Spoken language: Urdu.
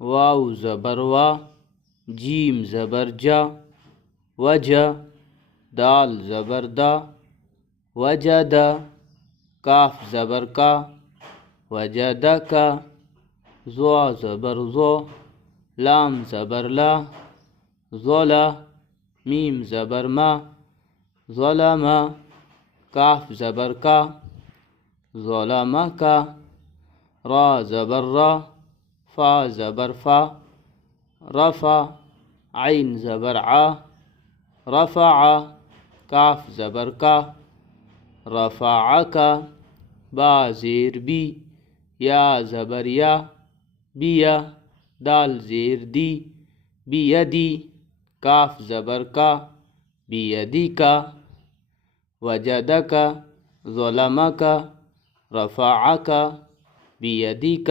واو زبر وا، جیم زبر جا، وجہ، دال زبر دا، وجدا، کاف زبر کا، وجدک، زوا زبر زو، لام زبر لا، ظلا، میم زبر ما، ظلم، کاف زبر کا، ظلمک، را زبر را، فا زبر فا، رفع، عین زبر ع، رفع، کاف زبر کا، رفعک، با زیر بی، یا زبر یا، بیا، دال زیر دی، بیدی، کاف زبر کا، بیدیک، وجدک، ظلمک، رفعک، بیدیک.